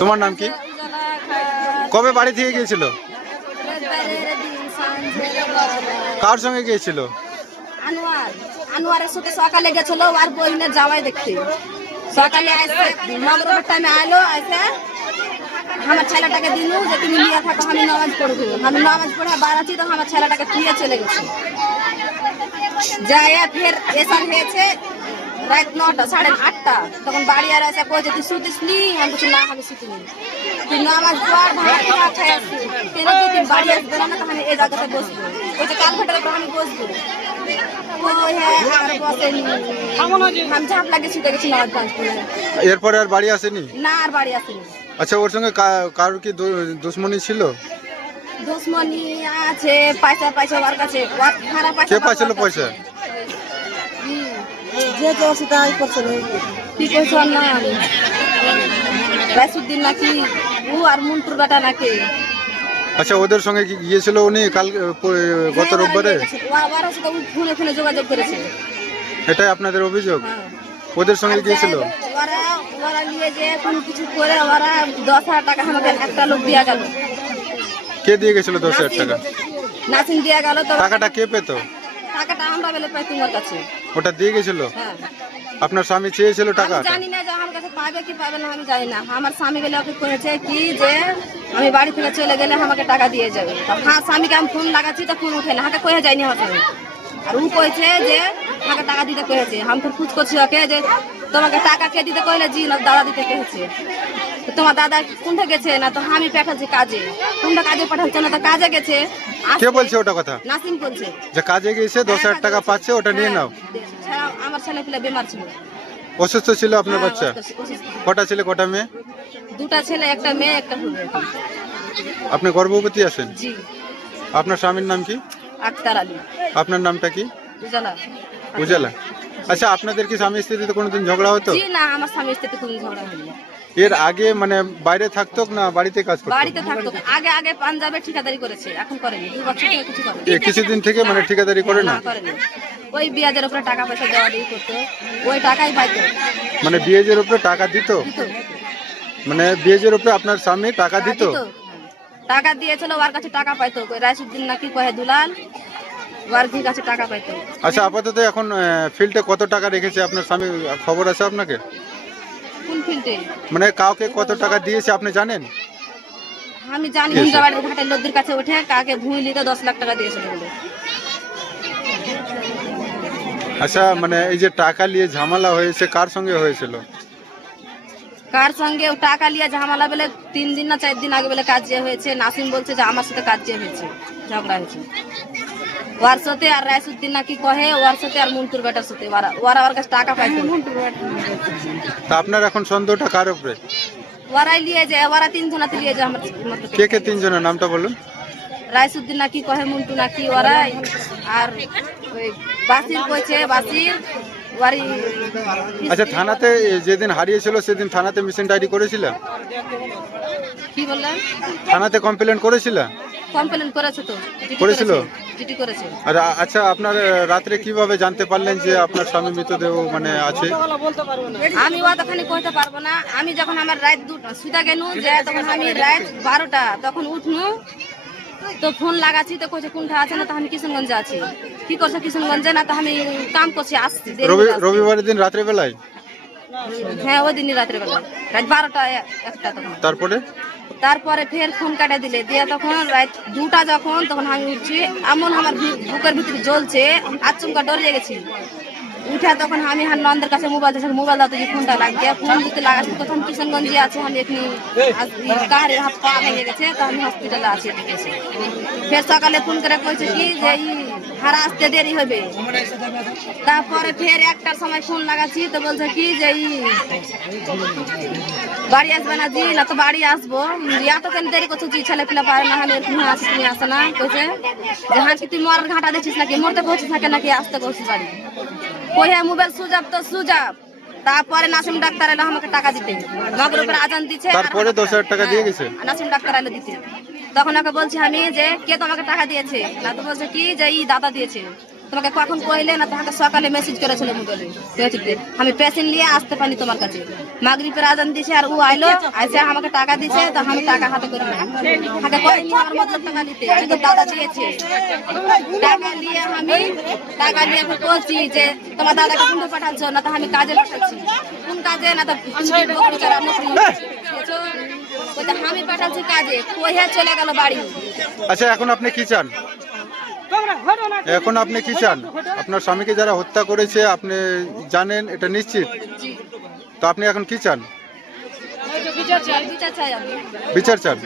তোমার নাম কি? কবে বাড়ি থেকে গিয়েছিল। কার সঙ্গে গিয়েছিল? আনোয়ার। আনোয়ারের সাথে সকালে গেছিল, আর বইনের জামাই দেখতে। সকালে আসে মগরবের টাইমে আইলো আসে আমার ছেলেটাকে দিনু যে তুমি নিয়ে থাকো, আমি নামাজ পড়ব। আমি নামাজ পড়ে বাড়াচ্ছি তো আমার ছেলেটাকে থুয়ে চলে গেছে। যায় ফের এসা হয়েছে রাত নটা সাড়ে আটটা তখন বাড়ি আর এসে কয়েছে তুই শুতিস নি? আমি বলছি না আমি শুতিনি। তুই নামাজ পড় ভাত খা খাই আসবি। কেন তুই তুই বাড়ি আসবে না তখন এই জায়গাতে বসবো। ওই যে কাল ঘাটের উপর আমি বসবো। হ্যাঁ এরপরে আর বাড়ি আসেনি? না আর বাড়ি আসেনি। আচ্ছা ওর সঙ্গে কারোর কি দুশ্মনী ছিল? দুশ্মনী আছে পয়সা পয়সা ওর কাছে। খারাপ পয়সা কে পাইছিল পয়সা। যে করছে তাই করছে। কি কইছ না রাইসুদ্দিন নাকি? ও আর মুন্টুর বেটা নাকি? আচ্ছা ওদের সঙ্গে কি গিয়েছিল উনি কাল গত রোববারে? ওরা সাথে ও ফোনে ফোনে যোগাযোগ করেছে। এটাই আপনাদের অভিযোগ? হ্যাঁ। ওদের সঙ্গে গিয়েছিল? ওরা ওরা নিয়ে যে কোনো কিছু করে ওরা দশ হাজার টাকা আমাকে একটা লোক দিয়া গেল। কে দিয়ে গেছিল দশ হাজার টাকা? নাসিম দিয়া গেল তো টাকাটা কে পেত? টাকাটা আমরা বেলে পাই তোমার কাছে। ওটা দিয়ে গেছিল? আপনার স্বামী চেয়েছিল টাকা? জানি না যে আমার কাছে পাবে কি পাবে না আমি জানি না। আমার স্বামী গেলে ওকে করেছে কি যে আমি বাড়ি থেকে চলে গেলে আমাকে টাকা দিয়ে যাবে। হ্যাঁ স্বামীকে আমি ফোন লাগাচ্ছি তো ফোন উঠে না। হাতে কয়ে যায়নি আমার স্বামী। আর ও কয়েছে যে আমাকে টাকা দিতে কয়েছে। আমি তো খুঁজ করছি ওকে যে তোমাকে টাকা কে দিতে কইলে? জি না দাদা দিতে কয়েছে। তোমার দাদা কোনটা গেছে? না তো আমি পাঠাচ্ছি কাজে। কোনটা কাজে পাঠাচ্ছে না তো কাজে গেছে। কে বলছে ওটা কথা? নাসিম বলছে। যে কাজে গিয়েছে দশ হাজার টাকা পাচ্ছে ওটা নিয়ে নাও। হ্যাঁ, আমার ছেলে পেলে বেমার ছিল। অসুস্থ ছিল আপনার হ্যাঁ, বাচ্চা। কটা ছেলে কটা মেয়ে? দুটা ছেলে একটা মেয়ে একটা হুড়ে আপনি গর্ভবতী আছেন? জি। আপনার স্বামীর নাম কি? আক্তার আলী। আপনার নামটা কি? বুঝলা উজালা। আচ্ছা আপনাদের কি স্বামী স্ত্রীতে কোনোদিন ঝগড়া হতো? জি না আমার স্বামী স্ত্রীতে কোনো ঝগড়া হয়নি। এর আগে মানে বাইরে থাকতো না বাড়িতে কাজ করতো বাড়িতে থাকতো আগে আগে পাঞ্জাবে ঠিকাদারি করেছে এখন করেনি। দু বছর থেকে কিছু করেনি। এ কিছুদিন থেকে মানে ঠিকাদারি করে না? না ওই বিয়াজের উপরে টাকা পয়সা দেওয়া দিয়ে করতো। ওই টাকাই পাইতো মানে বিয়েজের উপরে টাকা দিত? মানে বিয়েজের উপরে আপনার স্বামী টাকা দিত? হ্যাঁ। টাকা দিয়েছিল ওর কাছে টাকা পাইতো। রাইসুদ্দিন নাকি কহে দুলাল ঘি কাছে টাকা পাইতো। আচ্ছা আপাতত এখন ফিল্ডে কত টাকা রেখেছে আপনার স্বামী? খবর আছে আপনাকে? কোন ফিল্ডে মানে কাউকে কত টাকা দিয়েছে আপনি জানেন? আমি জানি sir. ঘাটের লোকদের কাছে উঠে কাকে ভুঁই নিতে দশ লাখ টাকা দিয়েছিল বলে। আচ্ছা মানে এই যে টাকা নিয়ে ঝামেলা হয়েছে কার সঙ্গে হয়েছিল? কার সঙ্গে ও টাকা নিয়ে ঝামেলা বলে তিন দিন না চার দিন আগে বলে কাজ যে হয়েছে নাসিম বলছে যে আমার সাথে কাজ যে হয়েছে ঝগড়া হয়েছে। ওর সাথে আর রাইসুদ্দিন নাকি কহে ওর সাথে আর মন্টুর বেটার সাথে ওরা ওরা ওর কাছে টাকা পাইতো তা আপনার এখন সন্দেহটা কার উপরে? ওরাই লিয়ে যায় ওরা তিনজনাতে লিয়ে যায় আমার। কে কে তিনজনের নামটা বলুন? রাইসুদ্দিন নাকি কহে মন্টু নাকি ওরাই আর ওই বাসির কইছে বাসির ওয়ারি আচ্ছা থানাতে যেদিন হারিয়েছিল সেদিন থানাতে মিশন ডায়েরি করেছিল কি বললেন? থানাতে কমপ্লেন করেছিল কমপ্লেন করেছে তো করেছিল? চিঠি করেছে। আর আচ্ছা আপনার রাত্রে কীভাবে জানতে পারলেন যে আপনার স্বামী মৃতদেহ মানে আছে? আমি অতখানি কইতে পারব না। আমি যখন আমার রাত দুটা সুতা গেনু যে তখন আমি রাত বারোটা তখন উঠনু তো ফোন লাগাচ্ছি তো কইছে কোনটা আছে না তো আমি কিশনগঞ্জে আছি। কি করছে কিশনগঞ্জে না তো আমি কাম করছি আসছি রবি রবিবারের দিন রাত্রে বেলায় হ্যাঁ ওই দিনই রাত্রে বেলা রাত বারোটা একটা তখন। তারপরে? তারপরে ফের ফোন কাটা দিলে। দিয়ে তখন রাত দুটা যখন, তখন আমি উঠছি এমন আমার বুকের ভিতরে জ্বলছে, আচমকা ডরে গেছি। উঠে তখন আমি হার নন্দের কাছে মোবাইল দিয়েছি মোবাইল দাও তুই ফোনটা লাগিয়ে ফোন দিতে লাগাচ্ছি তখন কিশনগঞ্জে আছে, আমি এখানে কারে হাত পা ভেঙে গেছে, তো আমি হসপিটালে আছি। ফের সকালে ফোন করে কইছে কি যে, ই হারা আসতে দেরি হবে। তারপরে ফের একটার সময় ফোন লাগাচ্ছি, তো বলছে কি যে বাড়ি আসবে না জি না তো বাড়ি আসব। এত কেন দেরি করছ? তুই ছেলে পিলা পারে না আমি এরকম আসি তুমি আসে না কইছে। যে হ্যাঁ কি তুই মরার ঘাটা দিচ্ছিস নাকি? মরতে বলছিস নাকি নাকি? আসতে করছিস বাড়ি। কই হ্যাঁ মোবাইল সুজাব তো সুজাব। তারপরে নাসিম ডাক্তার এলো আমাকে টাকা দিতে। মগর উপরে আজান দিচ্ছে তারপরে দশ হাজার টাকা দিয়ে গেছে? হ্যাঁ, নাসিম ডাক্তার এলো দিতে। তখন ওকে বলছি আমি যে কে তোমাকে টাকা দিয়েছে? না তো বলছে কি? যে ই দাদা দিয়েছে। তোমাকে কখন কইলে না, তোমাকে সকালে মেসেজ করেছিল আমি পেশেন্ট নিয়ে আসতে পারি তোমার কাছে। মাগরিবের আজান দিছে আর ও আইলো, আইসে আমাকে টাকা দিছে, তো আমি টাকা হাতে করে না করে নিয়ে আমার মতলব টাকা নিতে আমি তো দাদা দিয়েছে। টাকা নিয়ে আমি, টাকা নিয়ে আমি বলছি যে, তোমার দাদাকে কোনটা পাঠাচ্ছ, না তো আমি কাজে পাঠাচ্ছি কোন কাজে? না তো? আমি পাঠাচ্ছি কাজে। কইয়া চলে গেল বাড়ি। আচ্ছা এখন আপনি কি চান? এখন আপনি কি চান? আপনার স্বামীকে যারা হত্যা করেছে আপনি জানেন এটা নিশ্চিত? তো আপনি এখন কি চান? বিচার চাই আমি। বিচার চান?